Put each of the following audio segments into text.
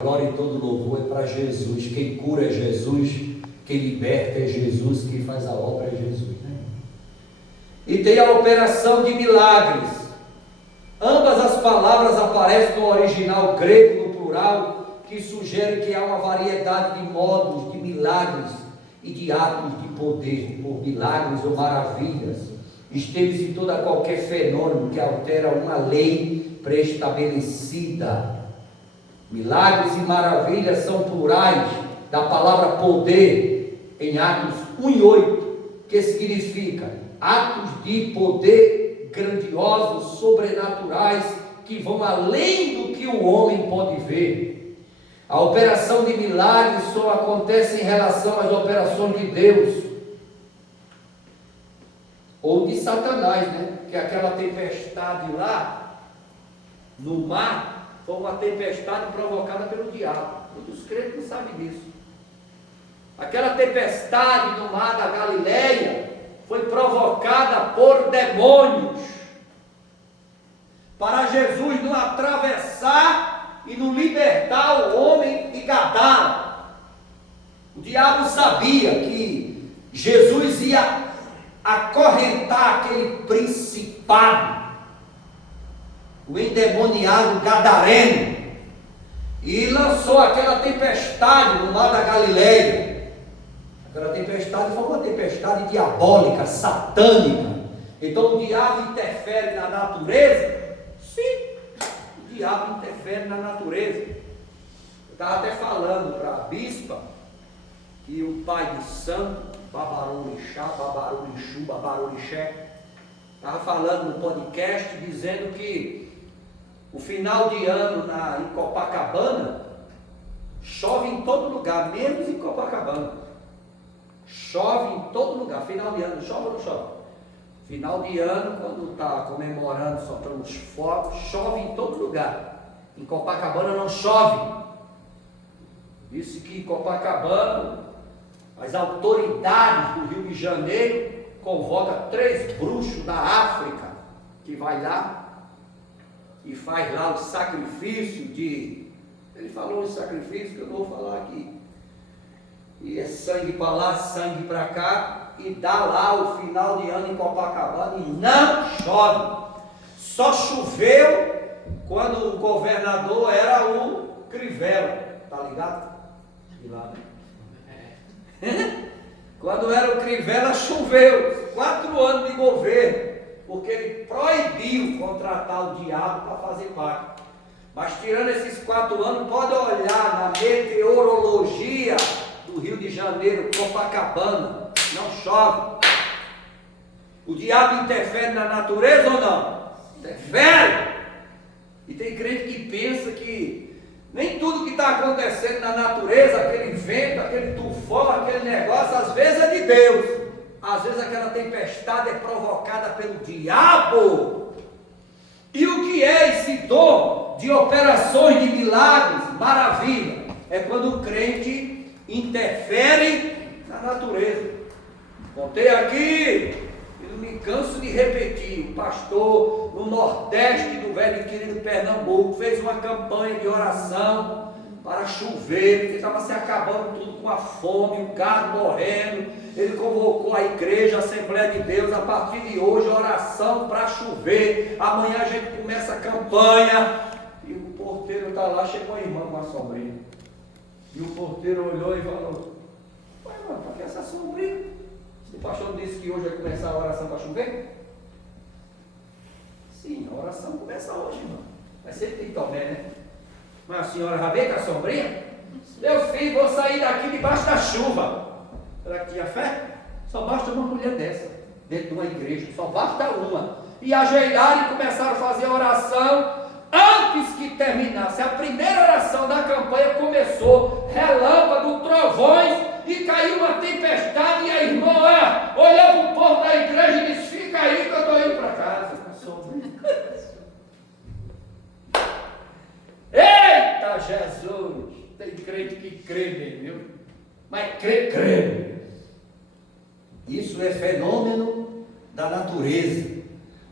Glória e todo louvor é para Jesus. Quem cura é Jesus, quem liberta é Jesus, quem faz a obra é Jesus, né? E tem a operação de milagres. Ambas as palavras aparecem no original grego, no plural, que sugere que há uma variedade de modos, de milagres e de atos de poder, por milagres ou maravilhas, esteves em todo qualquer fenômeno que altera uma lei pré-estabelecida. Milagres e maravilhas são plurais da palavra poder em Atos 1:8, que significa atos de poder grandiosos, sobrenaturais, que vão além do que o homem pode ver. A operação de milagres só acontece em relação às operações de Deus ou de Satanás, né? Que aquela tempestade lá no mar foi uma tempestade provocada pelo diabo. Muitos crentes não sabem disso. Aquela tempestade no mar da Galileia foi provocada por demônios, para Jesus não atravessar e não libertar o homem de Gadara. O diabo sabia que Jesus ia acorrentar aquele principado, o endemoniado gadareno, e lançou aquela tempestade no mar da Galileia. Aquela tempestade foi uma tempestade diabólica, satânica. Então o diabo interfere na natureza? Sim, o diabo interfere na natureza. Eu estava até falando para a bispa que o pai de santo, Babarorixá, Babarorixu, Babarorixé, estava falando no podcast dizendo que o final de ano em Copacabana chove em todo lugar, menos em Copacabana. Chove em todo lugar, final de ano, chove ou não chove? Final de ano, quando está comemorando, soltando os fogos, chove em todo lugar. Em Copacabana não chove. Disse que em Copacabana, as autoridades do Rio de Janeiro convocam 3 bruxos da África, que vai lá e faz lá o sacrifício de... Ele falou de sacrifício que eu não vou falar aqui. E é sangue para lá, sangue para cá, e dá lá o final de ano em Copacabana e não chove. Só choveu quando o governador era o Crivella, tá ligado? De lá, né? Quando era o Crivella choveu, 4 anos de governo, porque ele proibiu contratar o diabo para fazer parte. Mas tirando esses 4 anos, pode olhar na meteorologia do Rio de Janeiro, Copacabana, não chove. O diabo interfere na natureza ou não? Interfere. E tem crente que pensa que nem tudo que está acontecendo na natureza, aquele vento, aquele tufão, aquele negócio, às vezes é de Deus. Às vezes aquela tempestade é provocada pelo diabo. E o que é esse dom de operações de milagres, maravilha? É quando o crente interfere na natureza. Contei aqui, e não me canso de repetir, o pastor no Nordeste do velho e querido Pernambuco fez uma campanha de oração para chover, porque estava se acabando tudo com a fome, o gado morrendo. Ele convocou a igreja, a Assembleia de Deus, a partir de hoje, oração para chover. Amanhã a gente começa a campanha. E o porteiro está lá, chegou a irmã com a sombrinha. E o porteiro olhou e falou: ué, irmão, para que essa sombrinha? O pastor disse que hoje vai começar a oração para chover? Sim, a oração começa hoje, irmão. Mas sempre tem Tomé, né? Mas a senhora já veio com a sombrinha? Meu filho, vou sair daqui debaixo da chuva. Será que tinha fé? Só basta uma mulher dessa, dentro de uma igreja, só basta uma. E ajoelharam e começaram a fazer a oração. Antes que terminasse a primeira oração da campanha, começou relâmpago, trovões, e caiu uma tempestade. E a irmã olhou para o povo da igreja e disse: fica aí que eu estou indo para casa. Eita Jesus! Tem crente que crê mesmo, viu? Mas crê. Isso é fenômeno da natureza.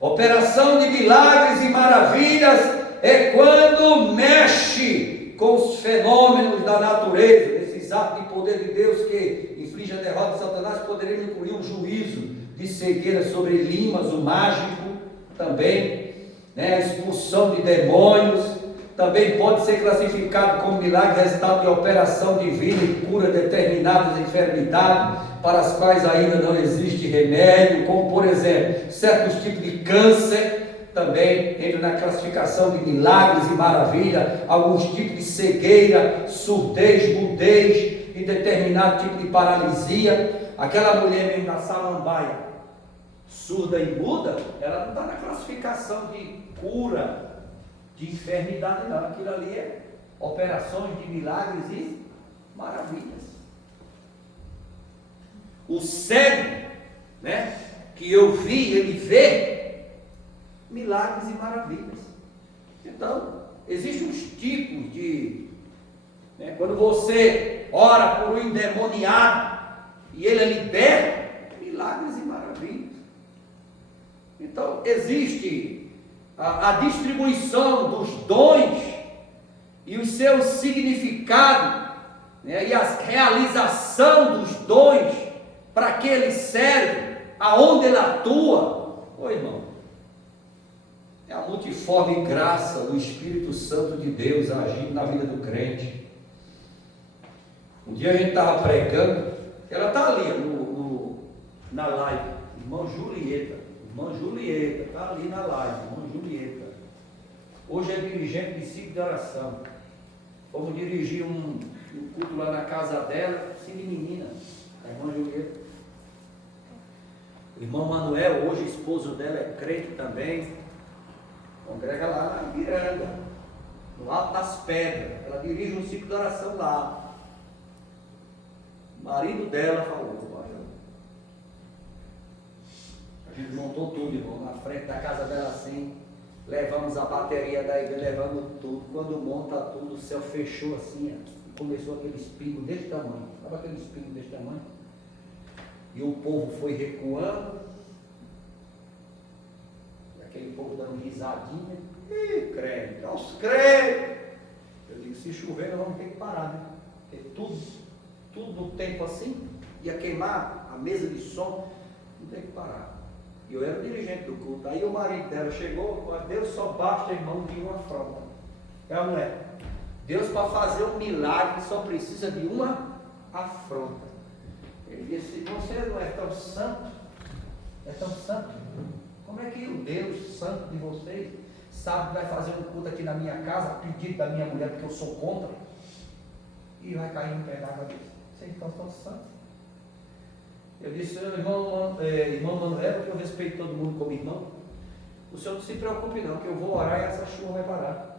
Operação de milagres e maravilhas é quando mexe com os fenômenos da natureza, esses atos de poder de Deus que inflige a derrota de Satanás, poderia incluir um juízo de cegueira sobre Limas, o mágico, também, a expulsão de demônios, também pode ser classificado como milagre resultado de operação divina e cura de determinadas enfermidades para as quais ainda não existe remédio, como por exemplo, certos tipos de câncer, também entra na classificação de milagres e maravilha, alguns tipos de cegueira, surdez, mudez e determinado tipo de paralisia. Aquela mulher mesmo da Samambaia, surda e muda, ela não está na classificação de cura de enfermidade, não. Aquilo ali é operações de milagres e maravilhas. O cego, que eu vi, ele vê milagres e maravilhas. Então, existem uns tipos de, quando você ora por um endemoniado e ele é liberto, milagres e maravilhas. Então, existe a distribuição dos dons e os seus significados, e a realização dos dons para que ele serve, aonde ele atua. Irmão, é a multiforme graça do Espírito Santo de Deus agindo na vida do crente. Um dia a gente estava pregando, ela está ali na live, irmã Julieta, está ali na live, irmã Julieta. Hoje é dirigente de ciclo de oração. Vamos dirigir um culto lá na casa dela, filha de menina, a irmã Julieta. O irmão Manuel, hoje esposo dela é crente também, congrega lá na Miranda, no Alto das Pedras. Ela dirige um ciclo de oração lá. O marido dela falou: a gente montou tudo, irmão, na frente da casa dela assim, levamos a bateria da igreja, levamos tudo. Quando monta tudo, o céu fechou assim, e começou aquele espinho desse tamanho. Sabe aquele espinho desse tamanho? E o povo foi recuando, e aquele povo dando risadinha. Ih, crente, os crentes. Eu digo, se chover nós vamos ter que parar, Porque tudo no tempo assim, ia queimar a mesa de som, não tem que parar. E eu era o dirigente do culto. Aí o marido dela chegou: Deus só basta, irmão, de uma afronta. É ou não é? Deus, para fazer um milagre, só precisa de uma afronta. Ele disse: você não é tão santo? É tão santo? Como é que o Deus santo de vocês sabe que vai fazer um culto aqui na minha casa, a pedido da minha mulher, porque eu sou contra, e vai cair um pé d'água desse? Vocês estão tão santos? Eu disse: irmão Manuel, que eu respeito todo mundo como irmão, o senhor não se preocupe não, que eu vou orar e essa chuva vai parar.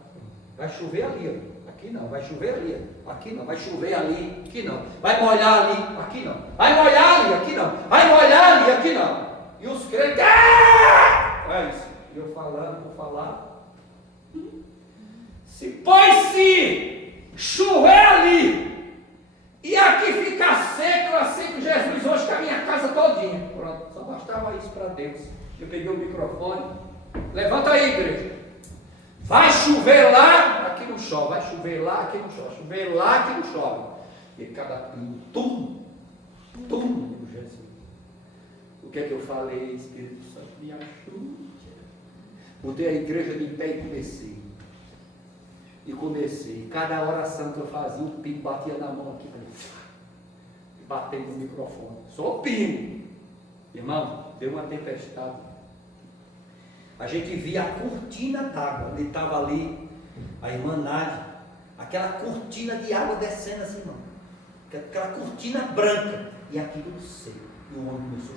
Vai chover ali, ó. Aqui não, vai chover ali, aqui não, vai chover ali, aqui não, vai molhar ali, aqui não, vai molhar ali, aqui não, vai molhar ali, aqui não. E os crentes, olha isso, e eu falando, vou falar. Se chover ali e aqui ficar seco, eu aceito Jesus hoje com a minha casa todinha. Pronto, só bastava isso para Deus. Eu peguei o microfone, levanta aí, igreja. Vai chover lá, aqui não chove. Vai chover lá, aqui não chove. Chover lá, aqui não chove. E cada pingo, Jesus. O que é que eu falei? Espírito Santo, me ajude. Botei a igreja de pé e comecei. Cada oração que eu fazia, o pingo batia na mão aqui, batendo no microfone. Só o pingo. Irmão, deu uma tempestade. A gente via a cortina d'água, onde estava ali a irmã Nádia, aquela cortina de água descendo assim, irmão. Aquela cortina branca, e aquilo no seio. E o homem começou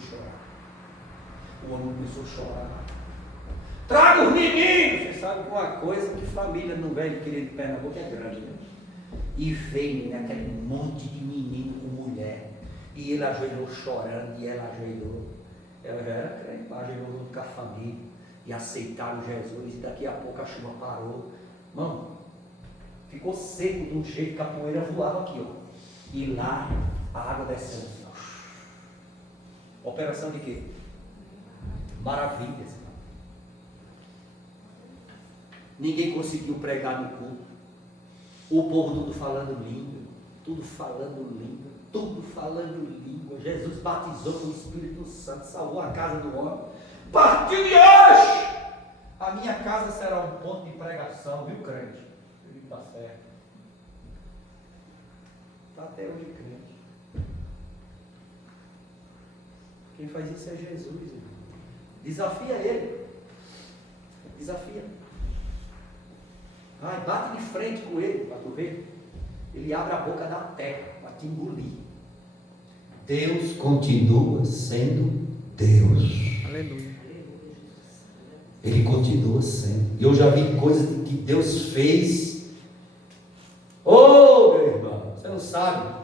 a chorar. Traga os meninos! Você sabe que uma coisa que família no velho querido de Pernambuco é grande, né? E veio aquele monte de menino com mulher. E ele ajoelhou chorando, e ela ajoelhou. Ela já era crente, ajoelhou junto com a família. E aceitaram Jesus, e daqui a pouco a chuva parou. Mano, ficou seco de um jeito que a poeira voava aqui, ó. E lá a água descendo. Operação de quê? Maravilhas. Ninguém conseguiu pregar no culto. O povo tudo falando língua, tudo falando língua, tudo falando língua. Jesus batizou com o Espírito Santo, salvou a casa do homem. A partir de hoje, a minha casa será um ponto de pregação, viu, crente? Ele está certo. Está até hoje crente. Quem faz isso é Jesus, irmão. Desafia ele. Desafia. Vai, bate de frente com ele, para tu ver. Ele abre a boca da terra para te engolir. Deus continua sendo Deus. Aleluia. Ele continua sendo. E eu já vi coisas que Deus fez. Oh, meu irmão, você não sabe.